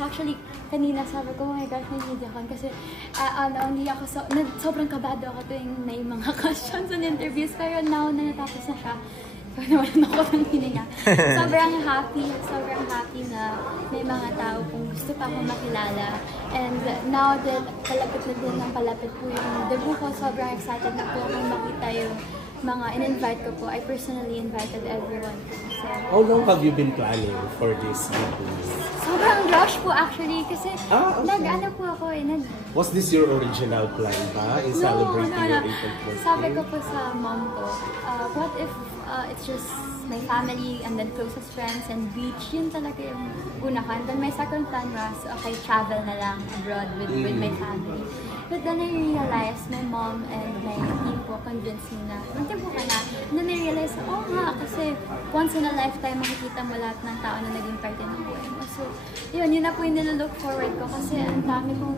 Actually, kanina sabi ko, oh my gosh, nahihid ako kasi hindi ako sobrang kabado ako tuwing may mga questions and interviews, pero now na natapos na siya, so nawalan ako ng hininga. Sobrang happy na may mga tao kung gusto pa akong makilala. And now that palapit na din ng palapit po yung debut ko, sobrang excited na po akong makita yung mga in-invite ko po. I personally invited everyone. So, how long have you been planning for this debut? Sobrang rush po actually kasi nag-ano po ako Was this your original plan ba in celebrating your 8th birthday? Sabi ko po sa mom ko, what if it's just my family and then closest friends and beach, yun talaga yung una ko. And then my second plan was, okay, travel na lang abroad with my family. But then I realized, my mom and my team po convinced me na, magtibo ka na. And then I realized, oh nga, kasi once in a lifetime makikita mo lahat ng tao na naging parte ng buhay mo. So, yun na po yung nilolook forward ko kasi ang dami ko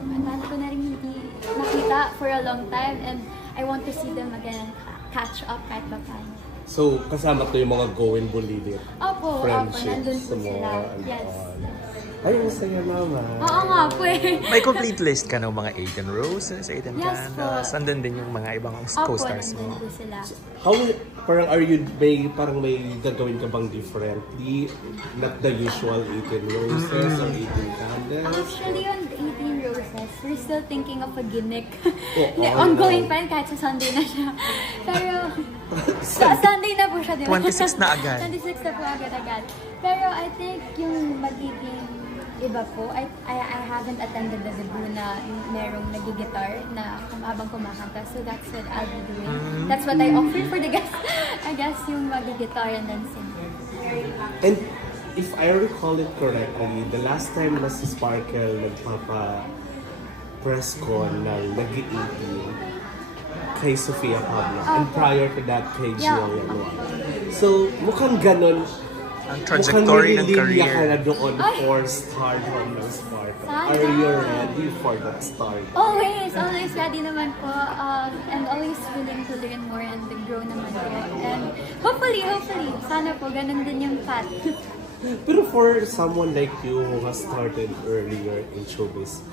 na rin hindi nakita for a long time and I want to see them again and catch up kahit pa paano. So, kasama to yung mga go and bulilit? Opo, nandun po sila. Yes. Ay, ang saya naman. Oo nga po eh. May complete list ka ng mga Aiden Roses, Aiden Candas, andun din yung mga ibang co-stars mo. Opo, nandun po sila. How, parang may gagawin ka bang differently? Not the usual 18 Roses or 18 Candas? Actually, on 18 Roses, we're still thinking of a gimmick. Ongoing pa yun kahit sa Sunday na siya. Pero, Sunday na po siya, di ba? 26 na agad. 26 na po agad-agad. Pero I think yung magiging iba po, I haven't attended the debut na merong nagigitar na habang kumakanta. So that's what I'll be doing. That's what I offer for the guests. I guess yung magigitar and then sing. And if I recall it correctly, the last time na si Sparkle nagpapa-press con ng nag-18 kay Sofia Pablo. And prior to that, kay Gio Yanuan. So, mukhang ganon. Ang trajectory ng career. Mukhang ka na doon for stardom ng Sparkle. Are you ready for that stardom? Always ready naman po. And always willing to learn more and grow naman po. And hopefully, sana po, ganun din yung path. Pero for someone like you who has started earlier in showbiz,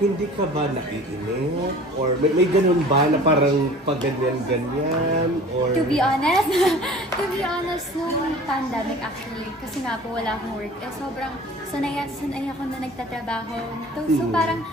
hindi ka ba naiinip? Or may ganun ba na parang pag ganyan-ganyan? Or... To be honest, nung pandemic actually, kasi nga po wala akong work, sobrang sanay ako na nagtatrabaho. So parang,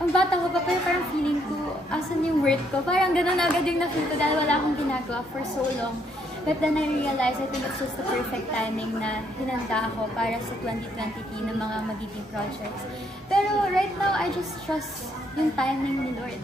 ang bata ko pa, parang feeling ko, asan yung work ko? Parang ganun agad yung na-feel ko dahil wala akong ginagawa for so long. But then I realized, I think it's just the perfect timing na hinanda ako para sa 2023 ng mga magiging projects. Pero right now, I just trust yung timing ni Lord.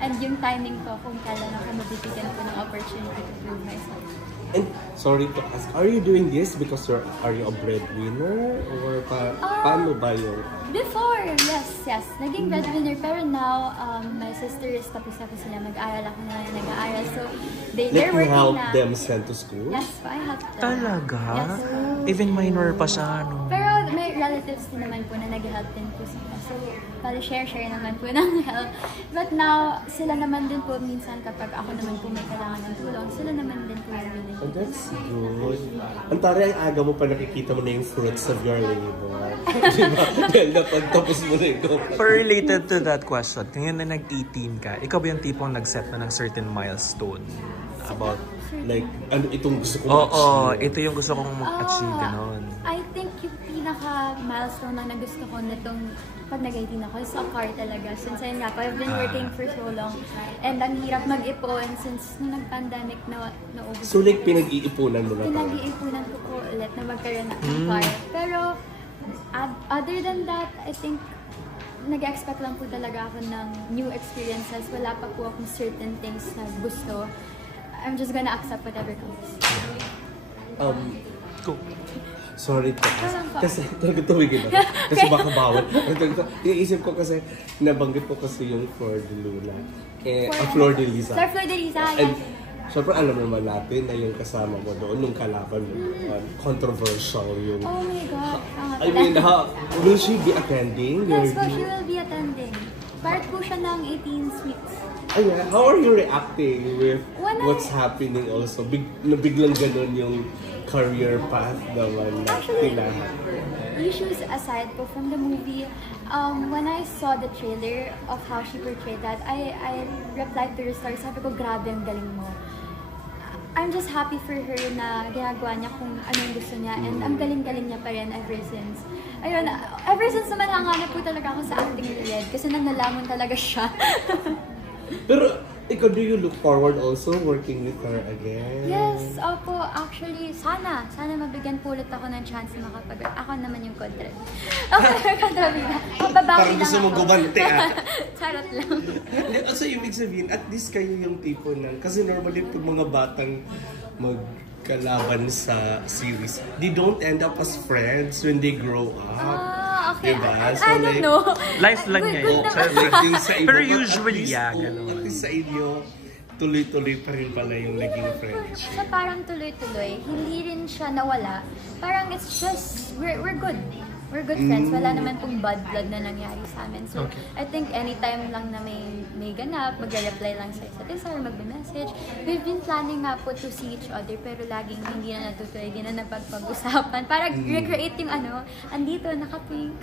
And yung timing ko kung kailan ako mabibigyan ko ng opportunity to prove myself. And sorry to ask, are you doing this because are you a breadwinner? Or paano ba yun? Before, yes. Naging breadwinner. Pero now, my sisters, tapos sila mag-aral. Ako na nag-aaral. So, they're working na. You help them send to school? Yes, I help them. Talaga? Yes. Even minor pa siya, no? Pero may relatives din naman po na nag-help din po sila. So, para share naman po ng help. But now, sila naman din po minsan kapag ako naman po may kailangan ng tulong, sila naman din po yung willing. Oh, that's good. Ang taray, ang aga mo pa nakikita mo na yung fruits of your labor. Diba? Dahil napagtapos mo na yung For related to that question, ngayon na nag-18 ka, ikaw ba yung tipong nag-set na ng certain milestone about like, ano itong gusto kong achieve? Oo, achieve? ito yung gusto kong mag-achieve, ganon. I think yung pinaka-milestone na gusto ko nitong pag nag-18 ako is a car talaga. Since ayun nga po, I've been working for so long. And ang hirap mag-ipon since nung nag-pandemic na naubos. So like pinag-iipunan mo na to? Pinag-iipunan ko po ulit na magkaroon ng car. Pero other than that, I think nag-expect lang po talaga ako ng new experiences. Wala pa po akong certain things na gusto. I'm just gonna accept whatever comes. Cool. Sorry to ask. Kasi talaga tumigil ako. Kasi baka bawal. Iisip ko kasi, nabanggit ko kasi yung Flor de Luna. Flor de Liza. Flor de Liza, And syempre alam naman natin na yung kasama mo doon, nung kalaban mo, controversial yung... Oh my God. I mean, will she be attending? Yes po, she will be attending. Part po siya ng 18 Sweets. Ayan, how are you reacting with what's happening also? Biglang ganun yung career path naman na tinahan. issues aside po from the movie, when I saw the trailer of how she portrayed that, I replied to her story, sabi ko, grabe ang galing mo. I'm just happy for her na ginagawa niya kung ano yung gusto niya, and ang galing-galing niya pa rin ever since. Ayun, ever since naman hanga na po talaga ako sa acting ni Red kasi nang nalaman talaga siya. Pero, ikaw, do you look forward also working with her again? Yes, opo. Actually, sana mabigyan po ulit ako ng chance na ako naman yung kontra. Okay, kontrabida. Mababawi Parang lang gusto ako. mong gumante Charot lang. Also, ibig sabihin, at least kayo yung tipo ng, kasi normally pag mga batang magkalaban sa series, they don't end up as friends when they grow up. Okay. Diba? I don't know. Life lang niya yun. Like yung sa iba, Pero but usually, at least, yeah, oh, ganun. at least sa inyo, tuloy-tuloy pa rin pala yung naging friendship. Siya parang tuloy-tuloy. Hindi rin siya nawala. Parang it's just, we're good. We're good friends. Wala naman pong bad blood na nangyari sa amin. So, Okay. I think anytime lang na may ganap, mag-reply lang sa isa't isa or mag-message. We've been planning nga po to see each other pero laging hindi na natutuloy, hindi na napagpag-usapan. Para recreate yung andito, naka-pink.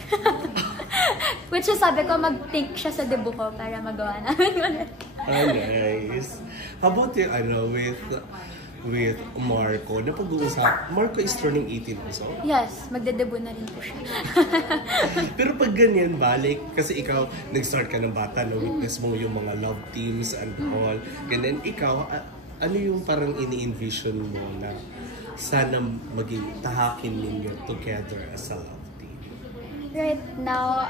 Which is sabi ko, mag-pink siya sa debut ko para magawa namin ulit. Ah, nice. How about yung with Marco? Napag-uusap, Marco is turning 18 also? Yes, magde-debut na rin po siya. Pero pag ganyan, balik, kasi ikaw, nag-start ka ng bata, na-witness mo yung mga love teams and all. And then ikaw, ano yung parang ini-envision mo na sana maging tahakin ninyo together as a love team? Right now,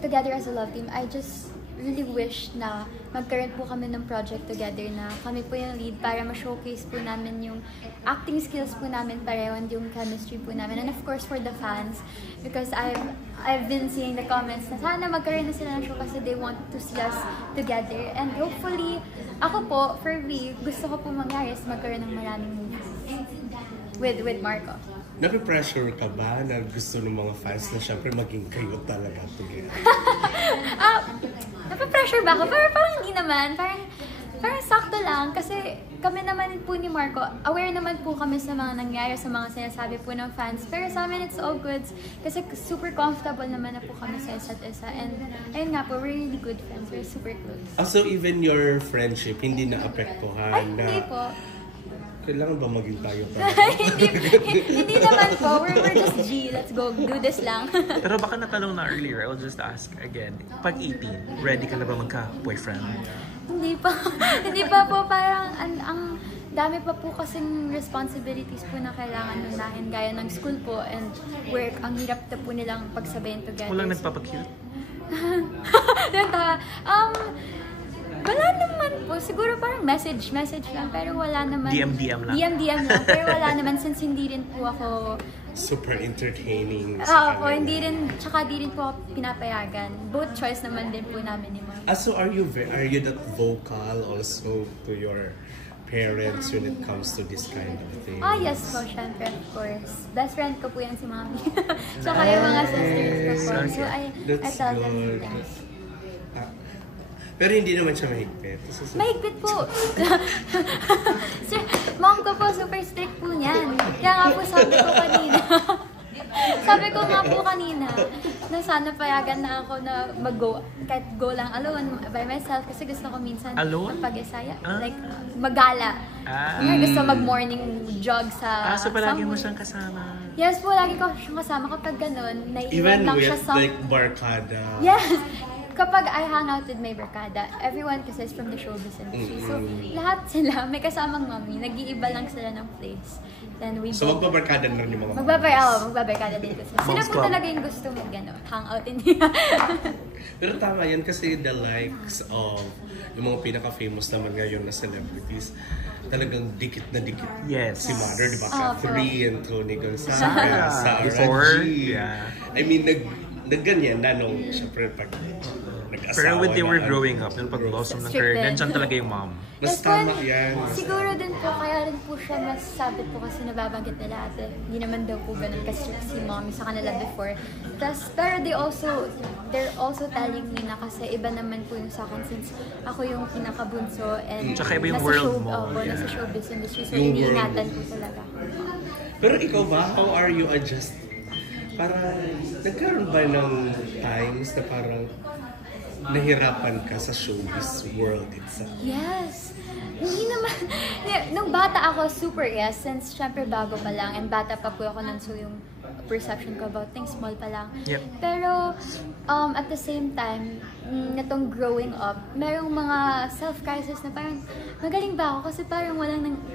together as a love team, I just really wish na magkaroon po kami ng project together na kami po yung lead para ma-showcase po namin yung acting skills po namin pareho and yung chemistry po namin. And of course for the fans, because I've been seeing the comments na sana magkaroon na sila ng show kasi they want to see us together. And hopefully, ako po, for me, gusto ko po mangyari is magkaroon ng maraming movies with Marco. Nape-pressure ka ba na gusto ng mga fans na syempre maging kayo talaga together? Napapressure ba ako? Pero parang hindi naman. Parang sakto lang. Kasi kami naman po ni Marco, aware naman po kami sa mga nangyari, sa mga sinasabi po ng fans. Pero sa amin, it's all good. Kasi super comfortable naman na po kami sa isa't isa. And ayun nga po, we're really good friends. We're super close. So even your friendship, hindi na-apektuhan Ay, na... hindi po. Kailangan ba maging tayo talaga? hindi naman po. We're just G. Let's go. Do this lang. Pero baka natanong na earlier, I'll just ask again. Pag 18, ready ka na ba magka-boyfriend? Hindi pa. Hindi pa po. Parang ang dami pa po kasing responsibilities po na kailangan unahin. Gaya ng school po and work. Ang hirap na po nilang pagsabayin together. Walang nagpapakute? Wala naman po. Siguro parang message lang. Pero wala naman. DM lang? DM lang. Pero wala naman since hindi rin po ako... Super entertaining. Oo, hindi rin. Tsaka di rin po ako pinapayagan. Both choice naman din po namin ni Mom. So are you that vocal also to your parents when it comes to this kind of thing? Yes po, syempre, of course. Best friend ko po yan si Mami. Tsaka yung mga sisters ko po. So I tell them things. Pero hindi naman siya mahigpit. Mahigpit po. Sir, mom ko po, super strict po niyan. Kaya nga po sabi ko nga po kanina, na sana payagan na ako na mag-go, kahit go lang alone, by myself, kasi gusto ko minsan magpag-isaya, like magala. Gusto mag-morning jog sa So palagi mo siyang kasama? Yes po, lagi ko siyang kasama kapag ganun. Even lang with siya sa... like barkada? Yes! Kapag I hang out with my barkada, everyone kasi is from the showbiz industry. So, lahat sila, may kasamang mami, nag-iiba lang sila ng place. Then we So, magbabarkada na rin yung mga magbabarkada dito. Sila po talaga yung gusto hang out in here. Pero tama yan kasi the likes of yung mga pinaka-famous naman ngayon na celebrities, talagang dikit na dikit. Yes. Si Mother, di ba? Catherine and Tony Gonzaga, Sarah Before, G. yeah. I mean, nagganyan na nung, syempre, pag nag-asawa Pero when they were na, growing up, nung pag-blossom ng career, nandiyan talaga yung mom. Mas tama yan. Siguro din po, kaya rin po siya masasabi po kasi nababanggit nila ate. Hindi naman daw po ganun kasi si mommy sa kanila before. Pero they're also telling me na kasi iba naman po yung sa akin since ako yung pinakabunso and Tsaka iba yung world mo. Nasa showbiz industry, so Yung iniingatan world. po talaga. Pero ikaw ba, how are you parang nagkaroon ba ng times na parang nahirapan ka sa showbiz world itself? Yes! Hindi naman, nung bata ako, super yes, since syempre bago pa lang, and bata pa po ako nun, so yung perception ko about things small pa lang. Yep. Pero, at the same time, natong growing up, merong mga self-crisis na parang, magaling ba ako? Kasi parang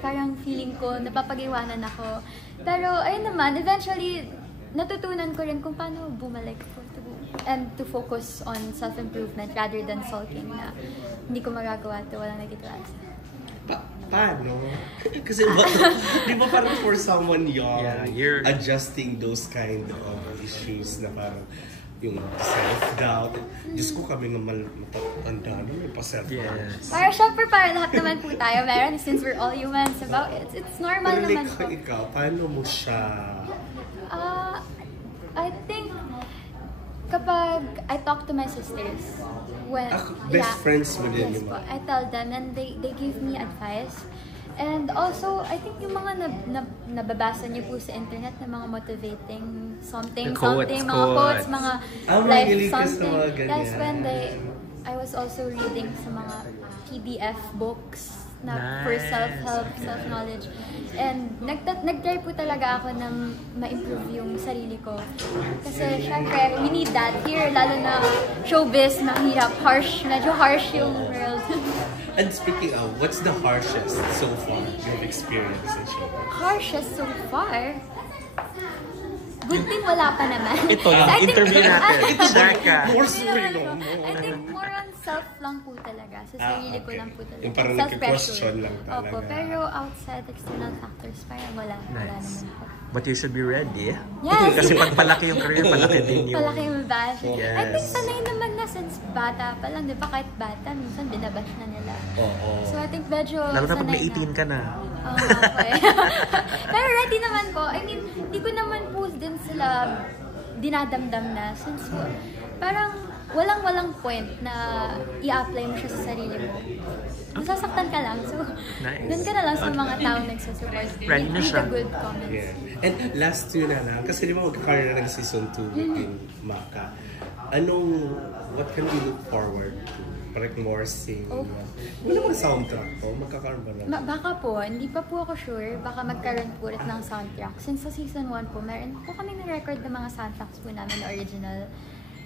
parang feeling ko, napapag-iwanan ako. Pero, ayun naman, eventually, natutunan ko rin kung paano bumalik ko and to focus on self-improvement rather than sulking na hindi ko magagawa ito, walang nagkikilala. Paano? Kasi di ba parang for someone young, you're adjusting those kind of issues na parang yung self-doubt. Diyos ko kami nga matanda na may pa-self-doubt. Yes. Para syempre, para lahat naman po tayo meron since we're all humans about it. It's normal pero naman po. Ikaw, paano mo siya? I think kapag I talk to my sisters, when best friends mo din yes po, I tell them and they give me advice. And also, I think yung mga nababasa niyo po sa internet na mga motivating something, mga quotes, mga life something. That's when I was also reading sa mga PDF books na for self-help, self-knowledge. And nag-try po talaga ako na ma-improve yung sarili ko. Kasi syempre, we need that here, lalo na showbiz, mahirap, medyo harsh yung world. And speaking of, what's the harshest so far you've experienced in showbiz? Harshest so far? Good thing wala pa naman. Ito yung interview natin. Sharka. I think more on self lang po talaga. Sa sarili ko lang po talaga. Yung parang nag-question lang talaga. Opo, pero outside external factors, parang wala naman po. But you should be ready. Yes! Kasi pag palaki yung career, palaki din yung... Palaki yung bash. Yes. I think sanay naman na since bata pa lang. Di ba kahit bata, minsan binabash na nila. So I think medyo lalo na pag may 18 na. ka na. Okay. Pero ready naman po. I mean, hindi ko naman po din sila dinadamdam na. Since parang walang point na i-apply mo siya sa sarili mo. Nasasaktan ka lang. So, dun ka na lang sa mga taong nagsusupport. Ready na siya. Good comments. Yeah. And last yun na lang, kasi di ba magkakaroon na ng season 2 in Maka. What can we look forward to? Parang more sing. Wala bang soundtrack po? Magkakaroon ba na? Baka po, hindi pa po ako sure. Baka magkaroon po ulit ng soundtrack. Since sa season 1 po, meron po kami na-record ng mga soundtracks po namin na original.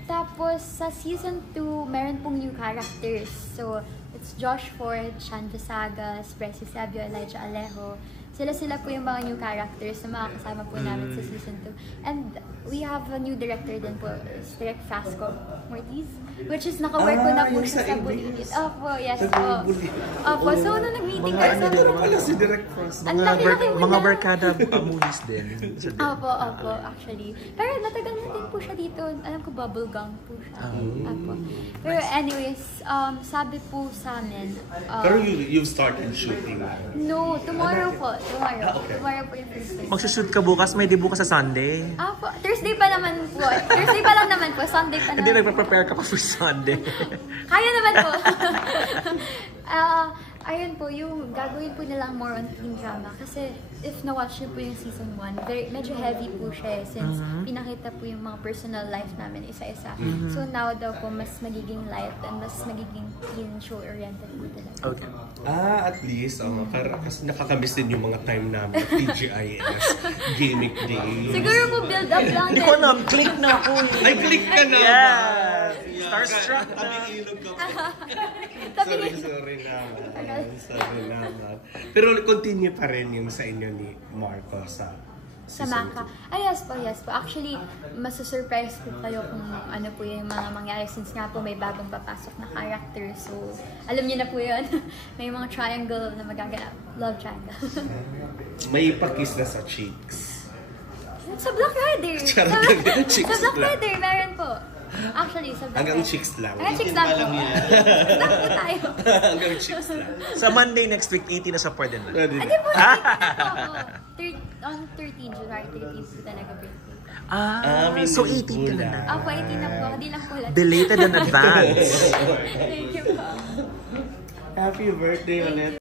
Tapos, sa season 2, meron pong new characters. So, it's Josh Ford, Sean Visagas, Presi Sabio, Elijah Alejo. Sila po yung mga new characters na mga kasama po namin sa season 2. And we have a new director din po, Direct Fasco Mortiz, which is naka-work ko na po siya sa Bulilit. Opo, yes po. Opo, so nung nag-meeting ka, Ano pala si Direct Fasco? Mga barkada movies din. Opo, actually. Pero natagal na din po siya dito. Alam ko, bubblegum po siya. Opo. Pero anyways, sabi po sa amin... Pero you've started shooting? No, tomorrow po. Tomorrow. Okay. Tomorrow po yung first day. Magsushoot ka bukas? May debut ka sa Sunday? Po. Thursday pa naman po. Thursday pa lang naman po. Sunday pa naman. Hindi, nagpa-prepare ka pa for Sunday. Kaya naman po. Ayun po, yung gagawin po nilang more on teen drama. Kasi if na-watch niyo po yung season 1, medyo heavy po siya since pinakita po yung mga personal life namin isa-isa. So now daw po, mas magiging light and mas magiging teen show-oriented po talaga. Okay. At least, kasi nakakamiss din yung mga time namin, TGIS, Gimmick Day. Siguro po build up lang. Hindi ko alam, click na ako eh. Ay, click ka na! Yeah! Starstruck na. Tabing ilog ka pa. Tabing Sorry naman. Pero continue pa rin yung sa inyo ni Marco sa Maka. Yes po. Actually, masusurprise po kayo kung ano po yung mga mangyari since nga po may bagong papasok na character. So, alam niyo na po yun. May mga triangle na magaganap. Love triangle. May pakis na sa cheeks. Sa Black Rider! Sa Black Rider, meron po. Actually, sa Black Hanggang Rider. cheeks lang. Hanggang cheeks lang po. Black po tayo. Hanggang cheeks lang. Sa Monday next week, 18 na sa pwede na. Hindi po, on 13, July 13 po talaga birthday. So 18 ka na. Ako, 18 na po. Hindi lang po lahat. Belated in advance. Thank you po. Happy birthday ulit.